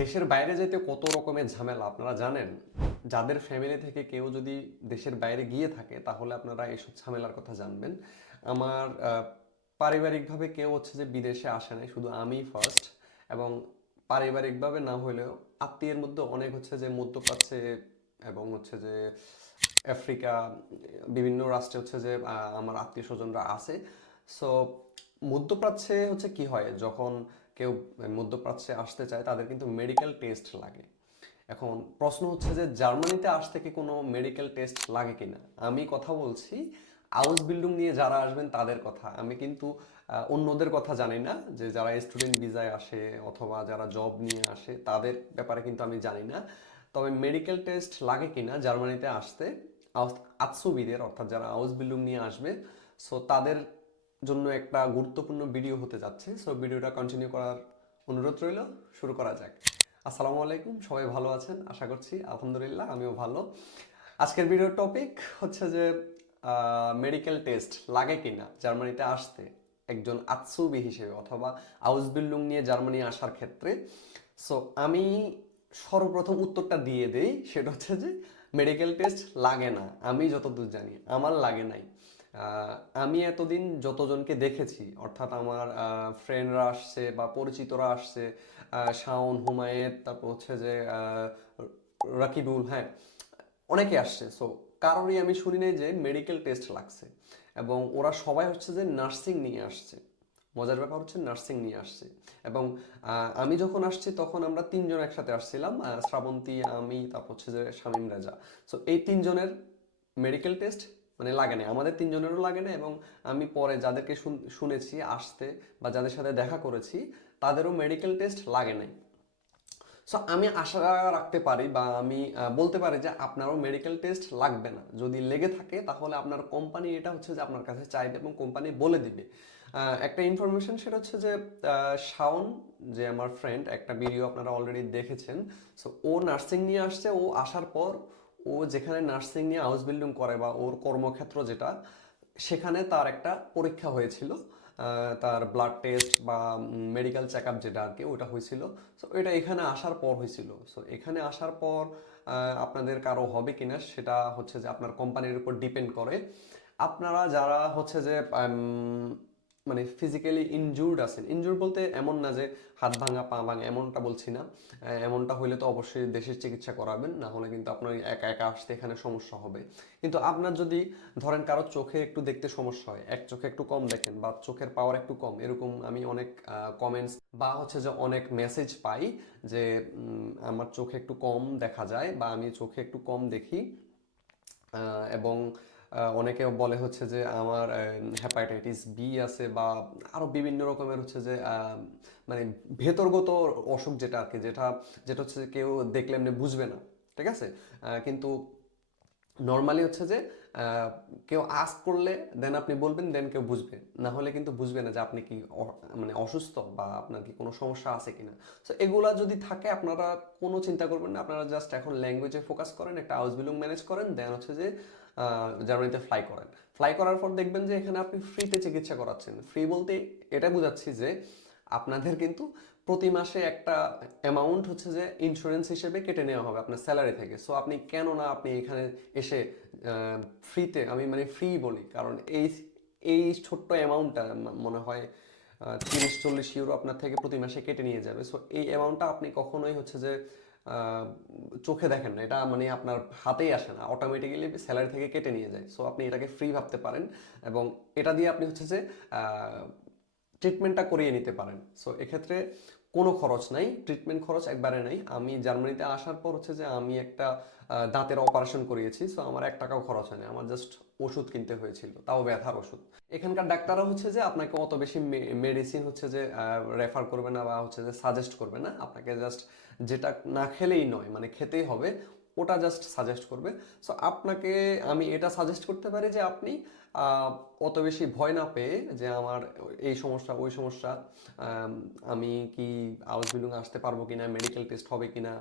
দেশের বাইরে যেতে কত রকমের ঝামেলা, আপনারা জানেন? যাদের ফ্যামিলি থেকে কেউ যদি দেশের বাইরে গিয়ে থাকে, তাহলে আপনারা এইসব ঝামেলার কথা জানবেন। আমার পারিবারিকভাবে কেউ হচ্ছে যে বিদেশে আসে নাই, শুধু আমি ফার্স্ট এবং পারিবারিকভাবে না হলেও আত্মীয়ের মধ্যে অনেক হচ্ছে যে মধ্যপ্রাচ্যে এবং হচ্ছে যে আফ্রিকা, বিভিন্ন রাষ্ট্রে হচ্ছে যে আমার আত্মীয় স্বজনরা আছে। সো মধ্যপ্রাচ্যে হচ্ছে কি হয়? যখন কেউ মধ্যপ্রাচ্যে আসতে চায়, তাদের কিন্তু মেডিকেল টেস্ট লাগে। এখন প্রশ্ন হচ্ছে যে জার্মানিতে আসতে কি কোনো মেডিকেল টেস্ট লাগে কিনা? আমি কথা বলছি আউস বিল্ডিং নিয়ে যারা আসবেন তাদের কথা। আমি কিন্তু অন্যদের কথা জানি না যে যারা স্টুডেন্ট ভিসায় আসে অথবা যারা জব নিয়ে আসে তাদের ব্যাপারে কিন্তু আমি জানি না। তবে মেডিকেল টেস্ট লাগে কিনা জার্মানিতে আসতে আতসুবিদের অর্থাৎ যারা আউস বিল্ডিং নিয়ে আসবে সো তাদের জন্য একটা গুরুত্বপূর্ণ ভিডিও হতে যাচ্ছে। সো ভিডিওটা কন্টিনিউ করার অনুরোধ রইল। শুরু করা যাক। আসসালামু আলাইকুম, সবাই ভালো আছেন? আশা করছি, আলহামদুলিল্লাহ, আমিও ভালো। আজকের ভিডিওর টপিক হচ্ছে যে মেডিকেল টেস্ট লাগে কিনা, জার্মানিতে আসতে একজন আতসুবি হিসেবে অথবা আউসবিল্ডুং নিয়ে জার্মানি আসার ক্ষেত্রে। সো আমি সর্বপ্রথম উত্তরটা দিয়ে দেই, সেটা হচ্ছে যে মেডিকেল টেস্ট লাগে না। আমি যতদূর জানি, আমার লাগে নাই। আমি এতদিন যতজনকে দেখেছি, অর্থাৎ আমার ফ্রেন্ডরা আসছে বা পরিচিতরা আসছে শাওন হুমায়েত তারপর হচ্ছে যে রাকিবুল হ্যাঁ অনেকে আসছে। সো কারোরই আমি শুনি নাই যে মেডিকেল টেস্ট লাগছে এবং ওরা সবাই হচ্ছে যে নার্সিং নিয়ে আসছে। মজার ব্যাপার হচ্ছে নার্সিং নিয়ে আসছে এবং আমি যখন আসছি তখন আমরা তিনজন একসাথে আসছিলাম শ্রাবন্তী, আমি, তারপর হচ্ছে যে শামীম, রাজা। সো এই তিনজনের মেডিকেল টেস্ট মানে লাগে না আমাদের তিনজনেরও লাগে না এবং আমি পরে যাদেরকে শুন- শুনেছি আসতে বা যাদের সাথে দেখা করেছি, তাদেরও মেডিকেল টেস্ট লাগে নাই। সো আমি আশা রাখতে পারি বা আমি বলতে পারি যে আপনারও মেডিকেল টেস্ট লাগবে না। যদি লেগে থাকে, তাহলে আপনার কোম্পানি এটা হচ্ছে যে আপনার কাছে চাইবে এবং কোম্পানি বলে দিবে। একটা ইনফরমেশন সেটা হচ্ছে যে শাওন যে আমার ফ্রেন্ড একটা ভিডিও আপনারা অলরেডি দেখেছেন সো ও নার্সিং নিয়ে আসছে, ও আসার পর ও যেখানে নার্সিং নিয়ে হাউস বিল্ডিং করে বা ওর কর্মক্ষেত্র যেটা, সেখানে তার একটা পরীক্ষা হয়েছিল তার ব্লাড টেস্ট বা মেডিকেল চেক আপ যেটা আর কি, ওটা হয়েছিল। সো এটা এখানে আসার পর হয়েছিল। সো এখানে আসার পর আপনাদের কারও হবে কিনা সেটা হচ্ছে যে আপনার কোম্পানির উপর ডিপেন্ড করে। আপনারা যারা হচ্ছে যে মানে ফিজিক্যালি ইনজুর্ড আছেন। ইনজুর বলতে এমন না যে হাত ভাঙা, পা ভাঙা, এমনটা বলছি না। এমনটা হইলে তো অবশ্যই দেশের চিকিৎসা করাবেন, না হলে কিন্তু আপনার একা একা আসতে এখানে সমস্যা হবে। কিন্তু আপনার যদি ধরেন কারও চোখে একটু দেখতে সমস্যা হয়, এক চোখে একটু কম দেখেন বা চোখের পাওয়ার একটু কম, এরকম আমি অনেক কমেন্টস বা হচ্ছে যে অনেক মেসেজ পাই যে আমার চোখে একটু কম দেখা যায় বা আমি চোখে একটু কম দেখি। এবং অনেকে বলে হচ্ছে যে আমার হ্যাপাটাইটিস বি আছে বা আরও বিভিন্ন রকমের হচ্ছে যে মানে ভেতরগত অসুখ যেটা আর কি, যেটা যেটা হচ্ছে কেউ দেখলে এমনি বুঝবে না, ঠিক আছে? কিন্তু নর্মালি হচ্ছে যে কেউ আস্ক করলে দেন আপনি বলবেন দেন কেউ বুঝবে। না হলে কিন্তু বুঝবে না যে আপনি কি মানে অসুস্থ বা আপনার কি কোনো সমস্যা আছে কিনা। সো এগুলা যদি থাকে, আপনারা কোনো চিন্তা করবেন না। আপনারা জাস্ট এখন ল্যাঙ্গুয়েজে ফোকাস করেন, একটা হাউস বিলুং ম্যানেজ করেন দেন হচ্ছে যে জার্মানিতে ফ্লাই করেন। ফ্লাই করার পর দেখবেন যে, এখানে আপনি ফ্রিতে চিকিৎসা করাচ্ছেন। ফ্রি বলতে এটা বোঝাচ্ছি যে, আপনাদের কিন্তু প্রতি মাসে একটা অ্যামাউন্ট হচ্ছে যে ইন্স্যুরেন্স হিসেবে কেটে নেওয়া হবে আপনার স্যালারি থেকে। সো আপনি কেন না আপনি এখানে এসে ফ্রিতে আমি মানে ফ্রি বলি, কারণ এই এই ছোট্ট অ্যামাউন্টটা মনে হয় তিরিশ, চল্লিশ ইউরো আপনার থেকে প্রতি মাসে কেটে নিয়ে যাবে। সো এই অ্যামাউন্টটা আপনি কখনোই হচ্ছে যে চোখে দেখেন না। এটা মানে আপনার হাতেই আসে না। অটোমেটিক্যালি স্যালারি থেকে কেটে নিয়ে যায়। সো আপনি এটাকে ফ্রি ভাবতে পারেন এবং এটা দিয়ে আপনি হচ্ছে যে ট্রিটমেন্টটা করিয়ে নিতে পারেন। সো এক্ষেত্রে কোনো খরচ নাই ট্রিটমেন্ট খরচ একবারে নাই। আমি জার্মানিতে আসার পর হচ্ছে যে আমি একটা দাঁতের অপারেশন করিয়েছি সো আমার এক টাকাও খরচ হয়নি। আমার জাস্ট ওষুধ কিনতে হয়েছিল, তাও ব্যথার ওষুধ। এখানকার ডাক্তাররা হচ্ছে যে আপনাকে অত বেশি মেডিসিন হচ্ছে যে রেফার করবে না বা হচ্ছে যে সাজেস্ট করবে না। আপনাকে জাস্ট যেটা না খেলেই নয় মানে খেতেই হবে ওটা জাস্ট সাজেস্ট করবে। সো আপনাকে আমি এটা সাজেস্ট করতে পারি যে আপনি অত বেশি ভয় না পেয়ে যে আমার এই সমস্যা, ওই সমস্যা, আমি কি আওয়াজ বিলুং আসতে পারব কি না মেডিকেল টেস্ট হবে কি না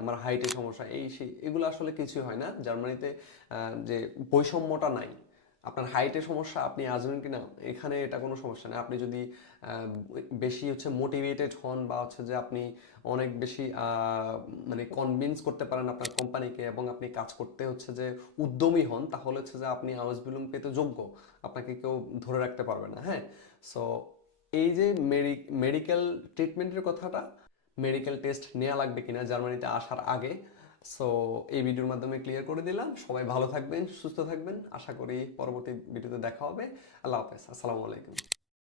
আমার হাইটের সমস্যা, এই সেই এগুলো আসলে কিছুই হয় না। জার্মানিতে যে বৈষম্যটা নাই। আপনার হাইটে সমস্যা, আপনি আসবেন কি না এখানে এটা কোনো সমস্যা নেই। আপনি যদি বেশি হচ্ছে মোটিভেটেড হন বা হচ্ছে যে আপনি অনেক বেশি মানে কনভিন্স করতে পারেন আপনার কোম্পানিকে এবং আপনি কাজ করতে হচ্ছে যে উদ্যমী হন, তাহলে হচ্ছে যে আপনি আওয়াজ বিলুম পেতে যোগ্য। আপনাকে কেউ ধরে রাখতে পারবে না হ্যাঁ? সো এই যে মেডিকেল ট্রিটমেন্টের কথাটা মেডিকেল টেস্ট নেওয়া লাগবে কিনা, জার্মানিতে আসার আগে সো এই ভিডিওর মাধ্যমে ক্লিয়ার করে দিলাম। সবাই ভালো থাকবেন, সুস্থ থাকবেন। আশা করি পরবর্তী ভিডিওতে দেখা হবে। আল্লাহ হাফেজ। আসসালামু আলাইকুম।